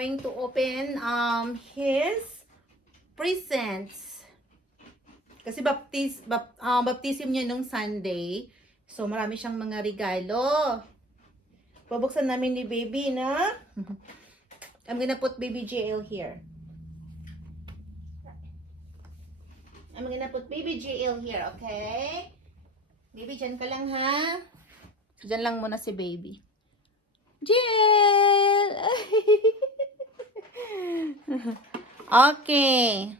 going to open his presents. Kasi baptism niya nung Sunday. So marami siyang mga regalo. Babuksan namin ni baby na. I'm gonna put baby JL here. I'm gonna put baby JL here, okay? Baby, dyan ka lang ha. So, dyan lang muna si baby. JL! Okay.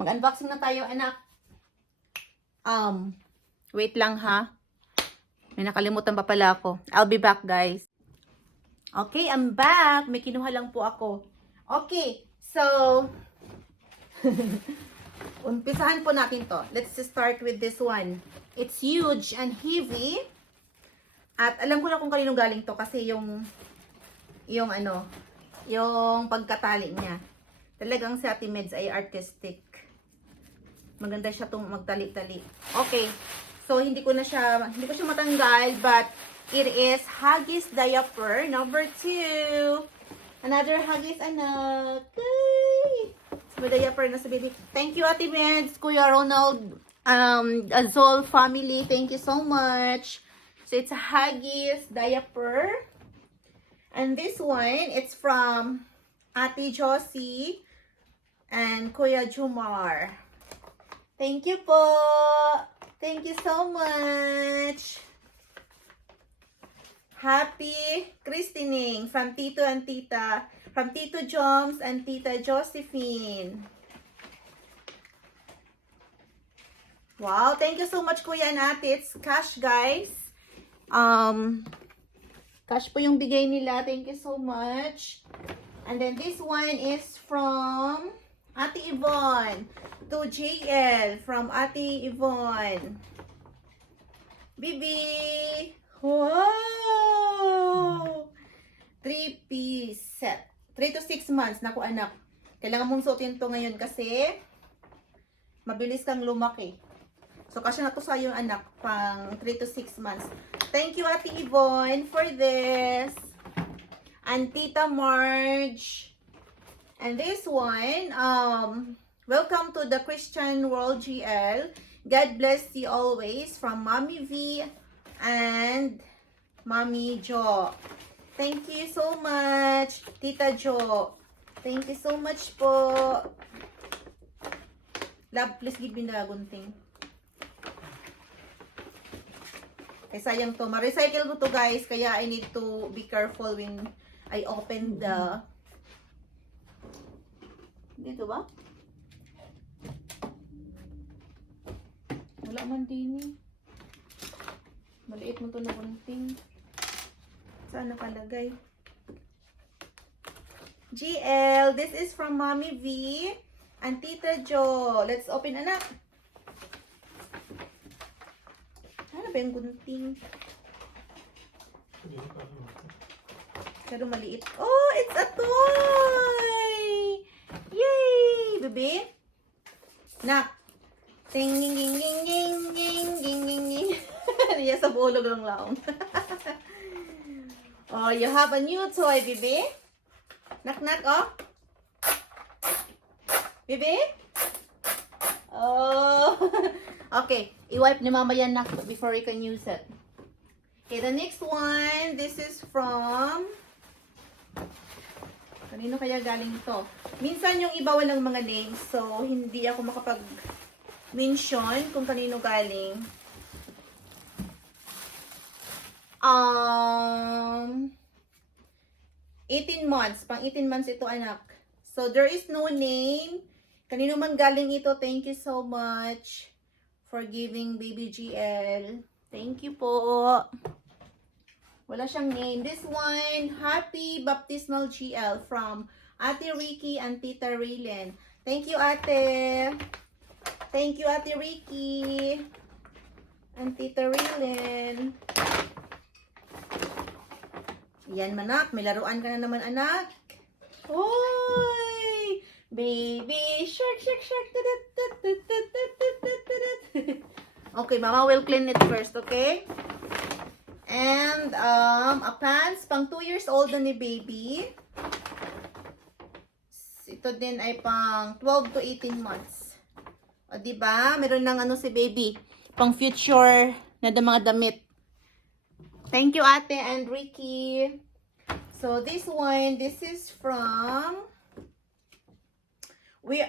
Mag-unboxing na tayo, anak. Wait lang ha. May nakalimutan pa pala ako. I'll be back, guys. Okay, I'm back. May kinuha lang po ako. Okay, so umpisahan po natin to. Let's start with this one. It's huge and heavy. At alam ko na kung kanino galing to kasi yung pagkatali niya. Talagang si Ate Meds ay artistic. Maganda siya tong magtali-tali. Okay. So hindi ko siya matanggal, but it is Huggies diaper number 2. Another Huggies anak. Yay! May diaper na sa baby. Thank you, Ate Meds, Kuya Ronald, Azol family. Thank you so much. So it's a Huggies diaper. And this one, it's from Ate Josie and Kuya Jumar. Thank you po. Thank you so much. Happy christening from Tito and Tita. From Tito Joms and Tita Josephine. Wow, thank you so much, Kuya and Ate. It's cash, guys. Cash po yung bigay nila. Thank you so much. And then this one is from Ate Yvonne to JL from Ate Yvonne. Bibi! Wow! 3-piece set. 3 to 6 months. Naku anak, kailangan mong suotin to ngayon kasi mabilis kang lumaki. So kasi na to sa yung anak pang 3 to 6 months. Thank you, Ate Yvonne, for this. And Tita Marge. And this one, welcome to the Christian World GL. God bless you always from Mommy V and Mommy Jo. Thank you so much, Tita Jo. Thank you so much po. Love, please give me the gunting. Kaya sayang to. Ma-recycle ko to, guys. Kaya I need to be careful when I open the... Dito ba? Wala man din eh. Maliit mo to na gunting. Saan nakalagay? GL, this is from Mommy V and Tita Jo. Let's open, anak. Ano ba yung gunting? Pero maliit. Oh, it's a toy! Yay! Bebe? Nak. Ting, ging, ging, ging, ging, ging, ging, ging, ging. Niya sa bulog lang laong. Oh, you have a new toy, Bibi? Knock, knock, oh. Bibi? Oh. Okay, i-wipe ni Mama yan, nak, before you can use it. Okay, the next one, this is from... Kanino kaya galing to? Minsan yung iba walang mga names, so hindi ako makapag-mention kung kanino galing. 18 months. Pang 18 months ito, anak. So, there is no name. Kanino man galing ito, thank you so much for giving baby GL. Thank you po. Wala siyang name. This one, Happy Baptismal GL from Ate Ricky and Tita Raylin. Thank you, Ate. Thank you, Ate Ricky and Tita Raylin. Yan, manak. May laruan ka na naman, anak. Hoy! Baby shark, shark, shark. Okay, Mama will clean it first, okay? And, a pants, pang 2 years old na ni baby. Ito din ay pang 12 to 18 months. O, diba? Meron ng ano si baby. Pang future na mga damit. Thank you, Ate and Ricky. So, this one, this is from... We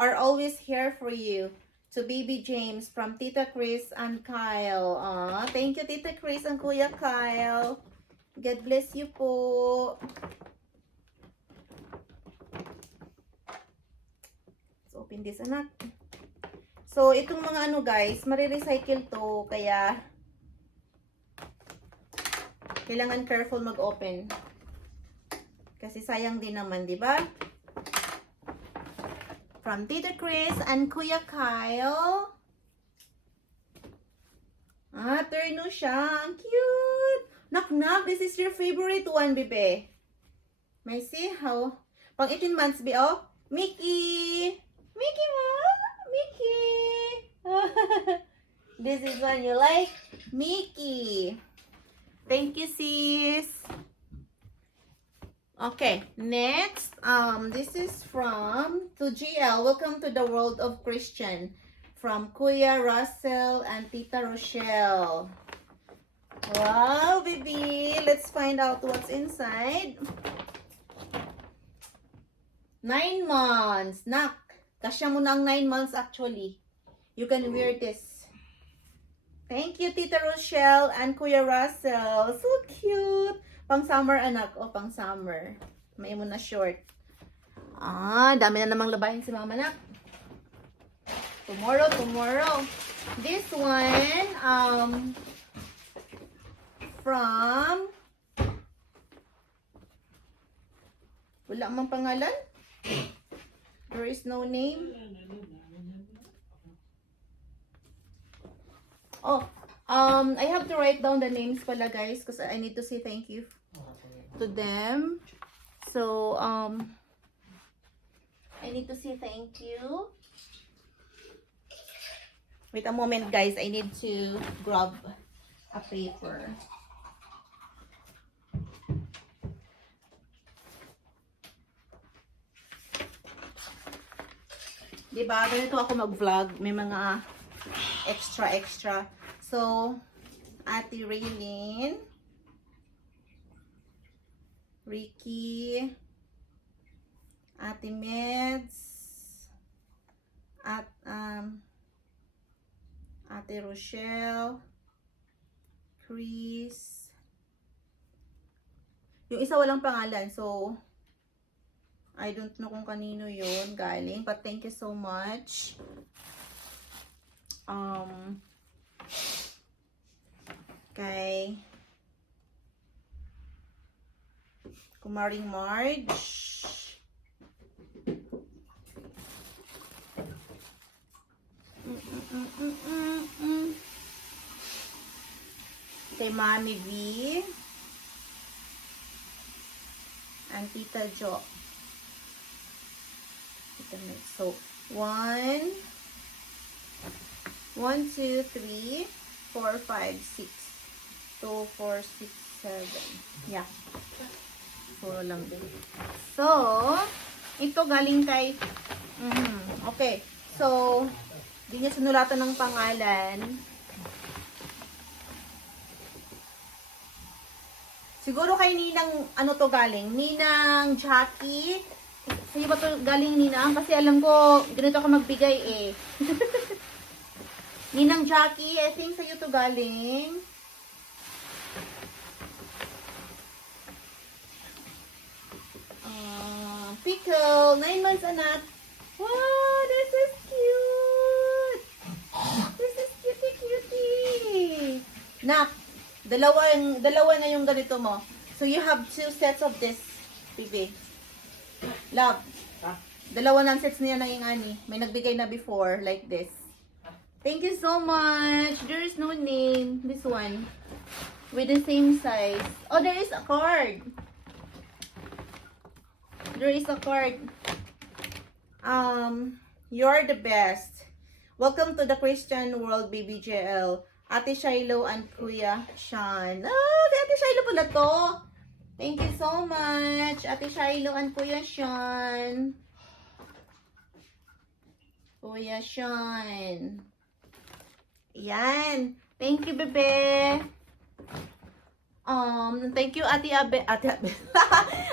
are always here for you. To Baby James from Tita Chris and Kyle. Aw, thank you, Tita Chris and Kuya Kyle. God bless you po. Let's open this, anak. So, itong mga ano guys, marirecycle to, kaya kailangan careful mag-open. Kasi sayang din naman, di ba? From Tita Chris and Kuya Kyle. Ah, turno siya. Ang cute. Knock, this is your favorite one, bebe. May see how? Pang 18 months, be, oh. Mickey! Mickey, Mom! Mickey! This is one you like? Mickey! Thank you, sis. Okay, next, this is from to GL. Welcome to the world of Christian. From Kuya Russell and Tita Rochelle. Wow, baby. Let's find out what's inside. 9 months. Nak, kasya mo na ang 9 months actually. You can wear this. Thank you, Tita Rochelle and Kuya Russell. So cute. Pang summer, anak. O, pang summer. May mo na short. Ah, dami na namang labahin si mama, anak. Tomorrow. This one, from... Wala mang pangalan? There is no name. Oh, I have to write down the names pala, guys, because I need to say thank you to them. So, I need to say thank you. Wait a moment, guys. I need to grab a paper. Diba? Ganito ako mag-vlog. May mga extra. So, Ate Raylene, Ricky, Ate Meds, at Ate Rochelle, Chris. Yung isa walang pangalan, so I don't know kung kanino yun galing, but thank you so much. Kay Kumaring Marge, kay Mami V, and Tita Jo. So 1, 2, 3, 4, 5, 6. 2, 4, 6, 7. Yeah. Puro lang din. So, ito galing kay... Okay. So, di niya sinulatan ng pangalan. Siguro kay Ninang, ano to galing? Ninang Jackie. Sa'yo ba to galing, Ninang? Kasi alam ko, ganito ako magbigay eh. Ninang Jackie, I think sa'yo to galing. Pickle, 9 months, anak. Wow, this is cute. This is cutie. Nak, dalawa na yung ganito mo. So you have 2 sets of this, baby. Love. Dalawa ng sets niya na yung ani. May nagbigay na before, like this. Thank you so much. There is no name. This one. With the same size. Oh, there is a card. There is a card. You're the best. Welcome to the Christian world, Baby JL. Ate Shiloh and Kuya Sean. Ah, Ate Shiloh pala to. Thank you so much, Ate Shiloh and Kuya Sean. Kuya Sean. Yan. Thank you, bebe. Thank you, Ate Abel. Ate Abel.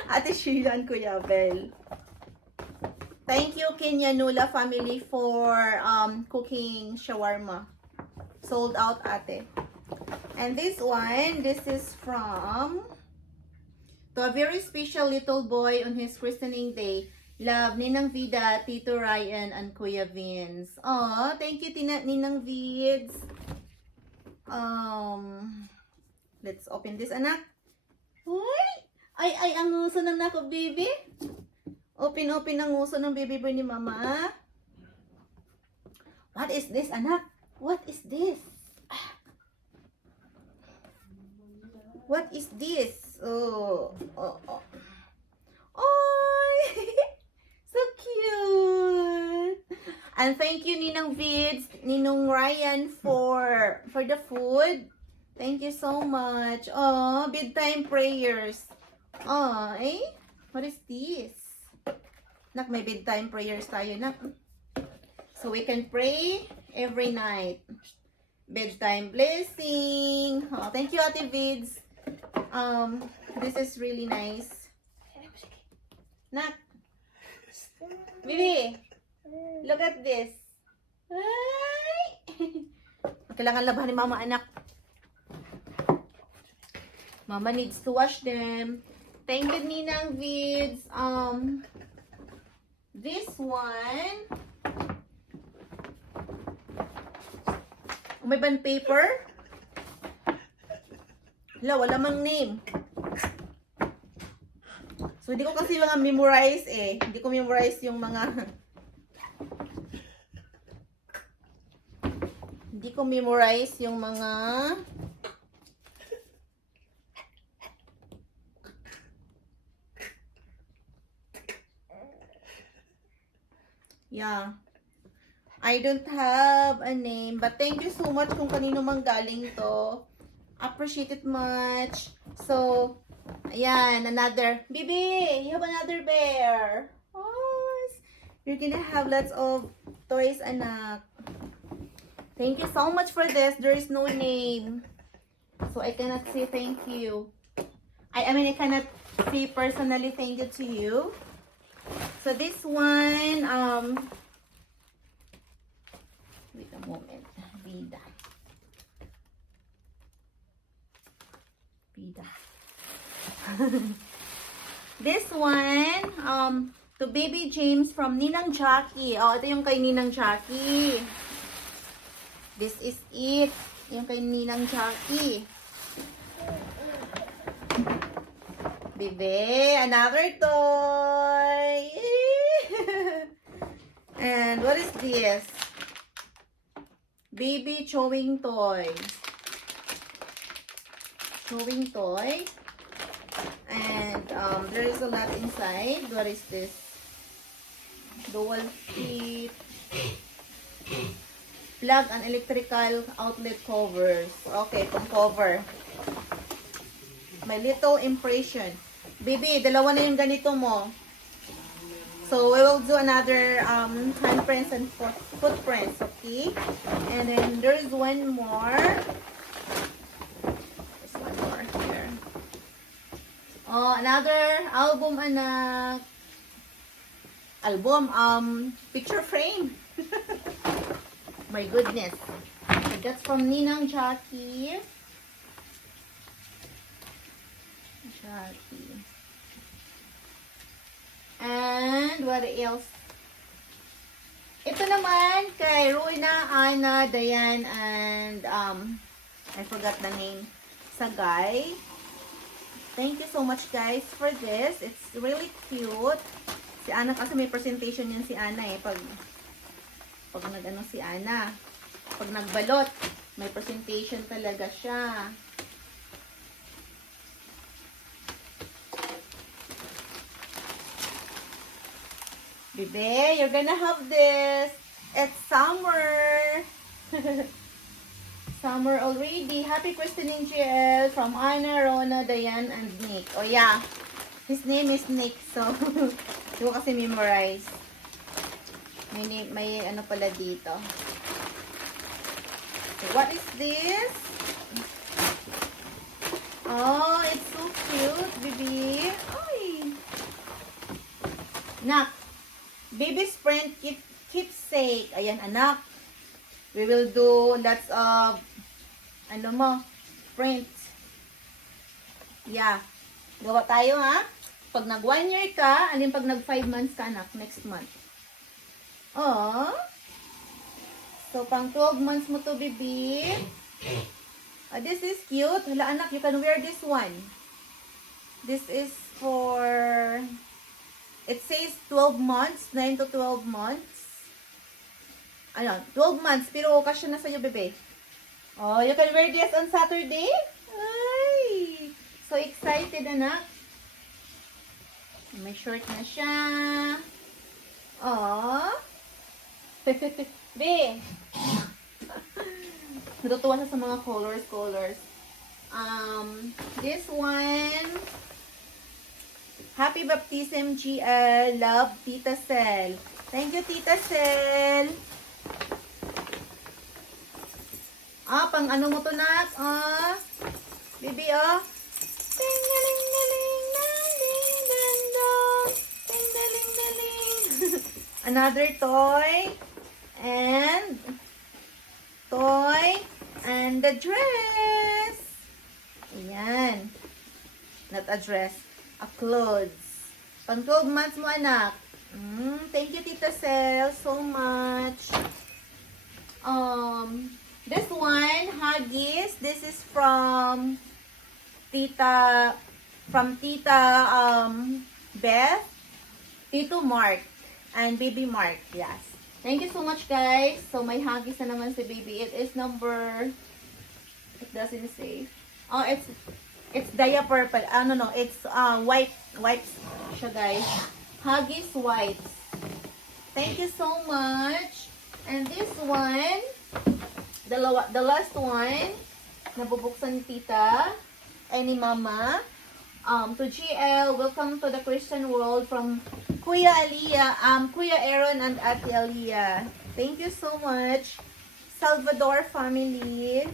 Ate Sheila and Kuya Abel. Thank you, Kenyanula family, for cooking shawarma. Sold out, ate. And this one, this is from to a very special little boy on his christening day. Love, Ninang Vida, Tito Ryan, and Kuya Vince. Aw, thank you, Ninang Vids. Let's open this, anak. Uy! Ay, ang nguso ng nako, baby. Open ang nguso ng baby boy ni mama. What is this, anak? What is this? What is this? Oh. Oh, so cute. And thank you, Ninang Vids, Ninong Ryan, for the food. Thank you so much. Oh, bedtime prayers. Oh, what is this? Nak, may bedtime prayers tayo, nak. So we can pray every night. Bedtime blessing. Oh, thank you, Ate Vids. This is really nice. Nak. Bibi, look at this. Ay! Kailangan labahan ni mama, anak. Mama needs to wash them. Thank you, Ninang Vids. This one. May band paper. Wala mang name. So, hindi ko kasi mga memorize eh. Hindi ko memorize yung mga... Hindi ko memorize yung mga... Yeah. I don't have a name. But thank you so much kung kanino mang galing to. Appreciate it much. So, ayan, another. Bibi, you have another bear. Oh, you're gonna have lots of toys, anak. Thank you so much for this. There is no name. So, I cannot say thank you. I mean, I cannot say personally thank you to you. So, this one, wait a moment. Vida. This one, to Baby James from Ninang Jackie. Oh, ito yung kay Ninang Jackie. This is it. Yung kay Ninang Jackie. Bebe, another toy. And what is this? Baby chewing toy. Chewing toy. And there is a lot inside. What is this? Dual feet. Plug and electrical outlet covers. Okay, pang cover. My little impression. Baby, dalawa na yung ganito mo. So, we will do another handprints and footprints, okay? And then, there's one more. There's one more here. Oh, another album, anak. Album, picture frame. My goodness. That's from Ninang Jackie. And what else? Ito naman kay Ruina, Ana, Dayan, and I forgot the name. Sagay. Thank you so much, guys, for this. It's really cute. Si Ana kasi may presentation yan si Ana eh. Pag nag-ano si Ana. Pag nagbalot, may presentation talaga siya. Bebe, you're gonna have this. It's summer. Summer already. Happy christening, GL, from Anna, Rona, Diane, and Nick. Oh yeah, his name is Nick, so hindi ko kasi memorize. May ano pala dito. So, what is this? Oh, it's so cute, baby. Ay. Nak. Baby Sprint keepsake. Ayan, anak. We will do lots of print. Yeah. Gawa tayo, ha? Pag nag 1 year ka, alin pag nag 5 months ka, anak, next month. Oh. So, pang 12 months mo to, baby. Oh, this is cute. Hala, anak, you can wear this one. This is for, it says 12 months, 9 to 12 months. Ano, 12 months, pero kasya na sa'yo, bebe. Oh, you can wear this on Saturday? Ay! So excited, anak. May short na siya. Oh. Be. Natutuwa siya sa mga colors. This one. Happy Baptism, GL. Love, Tita Cel. Thank you, Tita Cel. Ah, pang ano mo to, nak? Ah, baby, oh. Another toy. And the dress. Ayan. Not a dress. A clothes. Pang 12 months mo, anak. Thank you, Tita Cel, so much. This one, Huggies. This is from Tita Beth, Tito Mark, and Baby Mark. Yes. Thank you so much, guys. So, may Huggies na naman si baby. It is number, it doesn't say. Oh, it's diaper, but no, it's wipes siya, guys. Huggies wipes. Thank you so much. And this one, the last one, nabubuksan ni Tita and ni Mama. To GL, welcome to the Christian world from Kuya Aaron and Ate Aliyah. Thank you so much, Salvador family.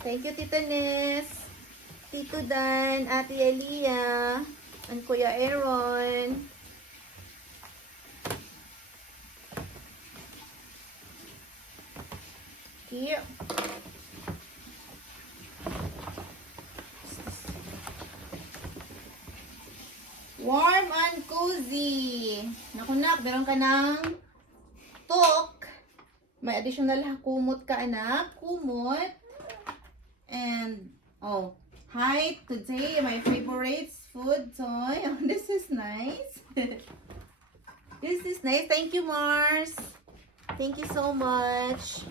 Thank you, Tita Nes, Tito Dan, Ate Aliyah, and Kuya Aaron. Here. Warm and cozy. Naku, nak, meron ka ng talk. May additional kumot ka, anak. Kumot. And, oh, hi, today, my favorite food toy. Oh, this is nice. This is nice. Thank you, Mars. Thank you so much.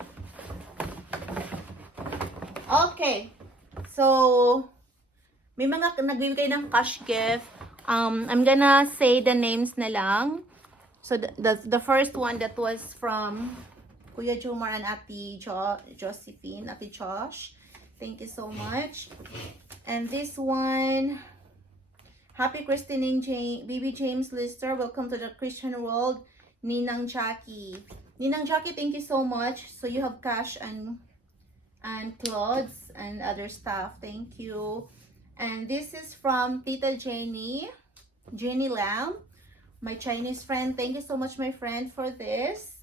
Okay. So, may mga nagbibigay ng cash gift. I'm gonna say the names na lang. So, the first one that was from Kuya Jomar and Ate Josephine, Ate Josh. Thank you so much. And this one, Happy christening, Baby James Lister. Welcome to the Christian world, Ninang Jackie. Ninang Jackie, thank you so much. So, you have cash and clothes and other stuff. Thank you. And this is from Tita Jenny Lam, my Chinese friend. Thank you so much, my friend, for this.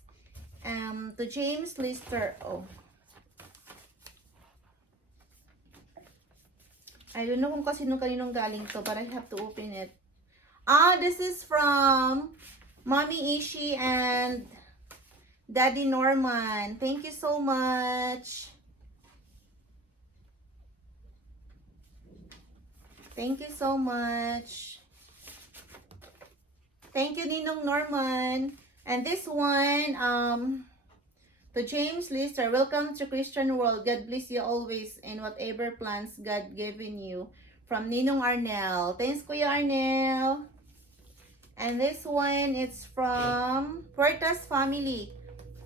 To James Lister. Oh, I don't know kung kaninong galing to, but I have to open it. Ah, this is from Mommy Ishi and Daddy Norman. Thank you so much. Thank you so much. Thank you, Ninong Norman. And this one, to James Lister, welcome to Christian world. God bless you always in whatever plans God given you. From Ninong Arnel. Thanks, Kuya Arnel. And this one, it's from Puertas family.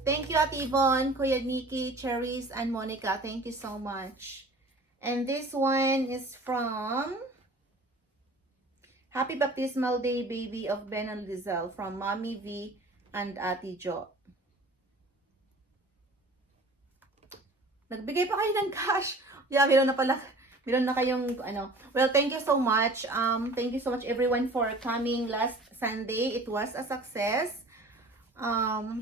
Thank you, Ate Yvonne, Kuya Nikki, Cherise, and Monica. Thank you so much. And this one is from Happy Baptismal Day, Baby of Ben and Lizelle from Mommy V and Ate Jo. Nagbigay pa kayo ng cash. Yeah, meron na kayong ano. Well, thank you so much. Thank you so much everyone for coming last Sunday. It was a success.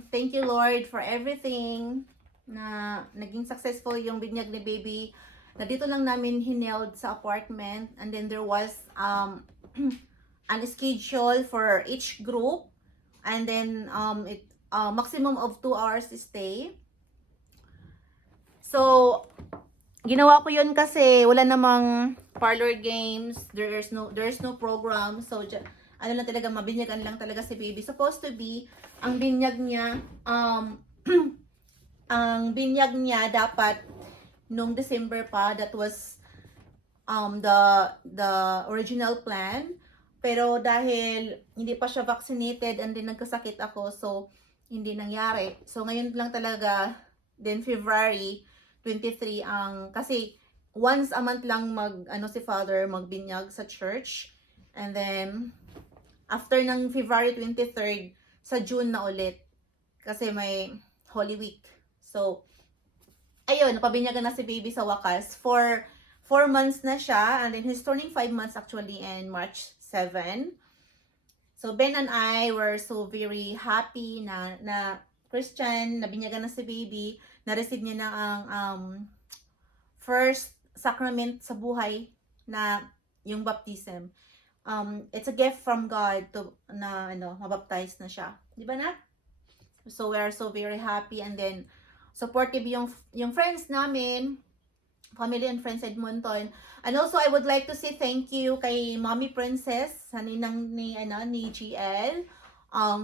Thank you Lord for everything na naging successful yung binyag ni baby. Na dito lang namin hineld sa apartment, and then there was an schedule for each group, and then maximum of 2 hours stay. So ginawa ko yun kasi wala namang parlor games, there's no program, so ano lang talaga, mabinyagan lang talaga si baby. Supposed to be ang binyag niya ang binyag niya dapat nung December pa. That was the original plan, pero dahil hindi pa siya vaccinated and then nagkasakit ako, so hindi nangyari. So ngayon lang talaga, then February 23 kasi once a month lang si father magbinyag sa church, and then after ng February 23rd sa June na ulit kasi may Holy Week. So ayun, napabinyagan na si baby sa wakas. For 4 months na siya, and then he's turning 5 months actually in March 7. So Ben and I were so very happy na Christian, nabinyagan na si baby, na-receive niya na ang first sacrament sa buhay na yung baptism. It's a gift from God to mabaptize na siya. Di ba na? So we are so very happy, and then supportive yung friends namin, family and friends Edmonton. And also I would like to say thank you kay Mommy Princess, sa ninang ni GL,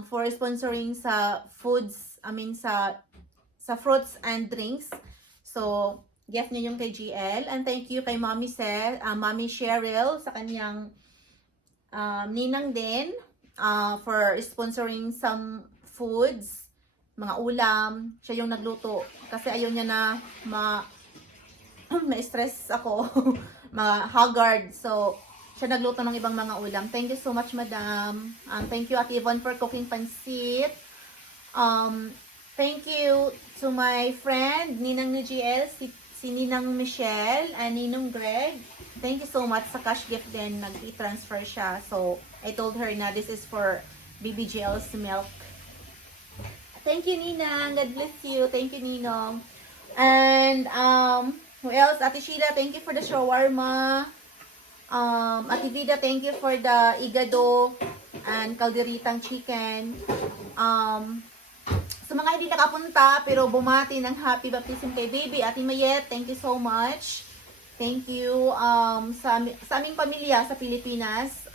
for sponsoring sa foods, sa fruits and drinks. So gift niya yung kay GL, and thank you kay Mommy Cheryl sa kanyang ninang din, for sponsoring some foods, mga ulam. Siya yung nagluto kasi ayaw niya na ma-stress ako, ma-haggard. So siya nagluto ng ibang mga ulam. Thank you so much, Madam. Thank you, Ate Yvonne, for cooking pansit. Thank you to my friend, Ninang ni GL, si Ninang Michelle, and Ninong Greg. Thank you so much. Sa cash gift din, nag-transfer siya. So, I told her na this is for BBGL's milk. Thank you, Ninang. God bless you. Thank you, Ninong. And, who else? Ate Sheila, thank you for the shawarma. Ate Vida, thank you for the igado and kalderitang chicken. Sa mga hindi nakapunta pero bumati ng happy baptism kay baby, Ate Mayet, thank you so much. Thank you sa aming pamilya sa Pilipinas,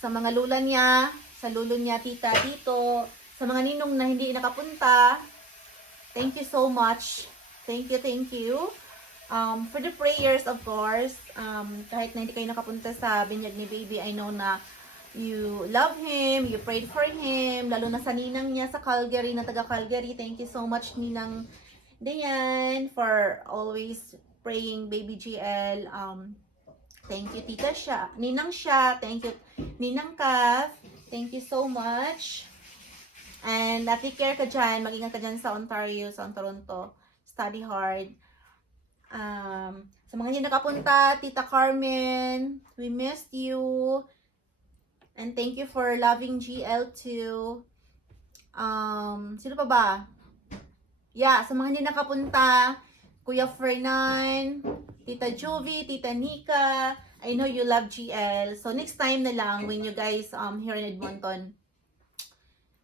sa mga lula niya, sa lulo niya, tita, tito, sa mga ninong na hindi nakapunta. Thank you so much. Thank you. For the prayers, of course, kahit na hindi kayo nakapunta sa binyag ni baby, I know na you love him, you prayed for him, lalo na sa ninang niya sa Calgary, na taga Calgary. Thank you so much, Ninang Dayan, for always praying baby GL. Thank you, Tita Sha, Ninang Sha, thank you, Ninang Kath, thank you so much. And take care ka dyan, mag-ingat ka dyan sa Ontario, sa Toronto. Study hard. Sa mga hindi nakapunta, Tita Carmen, we missed you. And thank you for loving GL too. Sino pa ba? Yeah, sa mga hindi nakapunta, Kuya Fernan, Tita Juvie, Tita Nika, I know you love GL. So next time na lang when you guys here in Edmonton,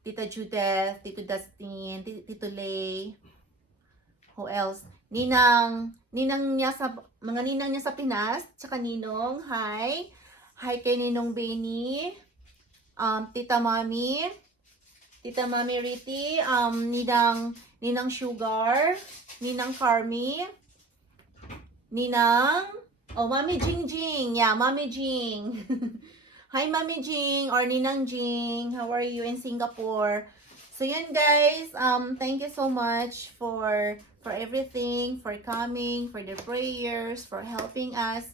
Tita Judith, Tito Dustin, Tito Lay, who else? Ninang niya sa mga ninang niya sa Pinas, tsaka Ninong, hi. Hi kay Ninong Benny, Tita Mami Riti, Ninang Sugar, Ninang Carmi, Mami Jing. Yeah, Mami Jing. Hi, Mami Jing or Ninang Jing. How are you in Singapore? So yun guys, thank you so much for everything, for coming, for the prayers, for helping us.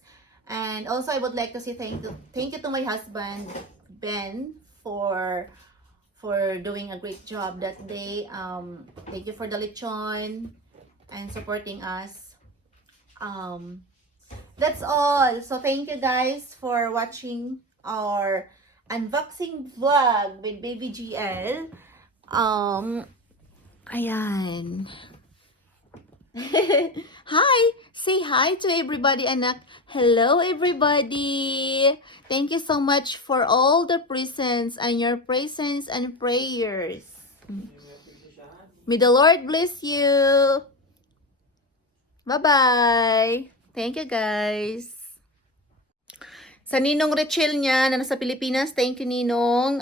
And also I would like to say thank you to my husband Ben for doing a great job that day. Thank you for the lechon and supporting us. That's all. So thank you guys for watching our unboxing vlog with Baby GL. Ayan. Hi! Say hi to everybody, anak. Hello, everybody! Thank you so much for all the presents and your presents and prayers. May the Lord bless you. Bye-bye. Thank you, guys. Sa Ninong Rachel niya na nasa Pilipinas, thank you, Ninong.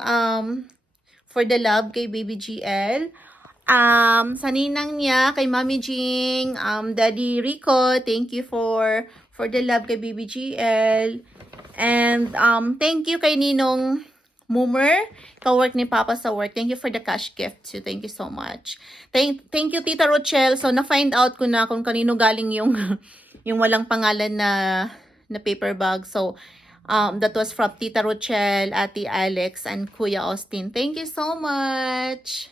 For the love kay Baby GL. Sa ninang niya, kay Mami Jing, Daddy Rico, thank you for the love kay Baby GL. And thank you kay Ninong Moomer, ka-work ni Papa sa work. Thank you for the cash gift too. Thank you so much. Thank you, Tita Rochelle. So, na-find out ko na kung kanino galing yung yung walang pangalan na paper bag. So, that was from Tita Rochelle, Ate Alex, and Kuya Austin. Thank you so much.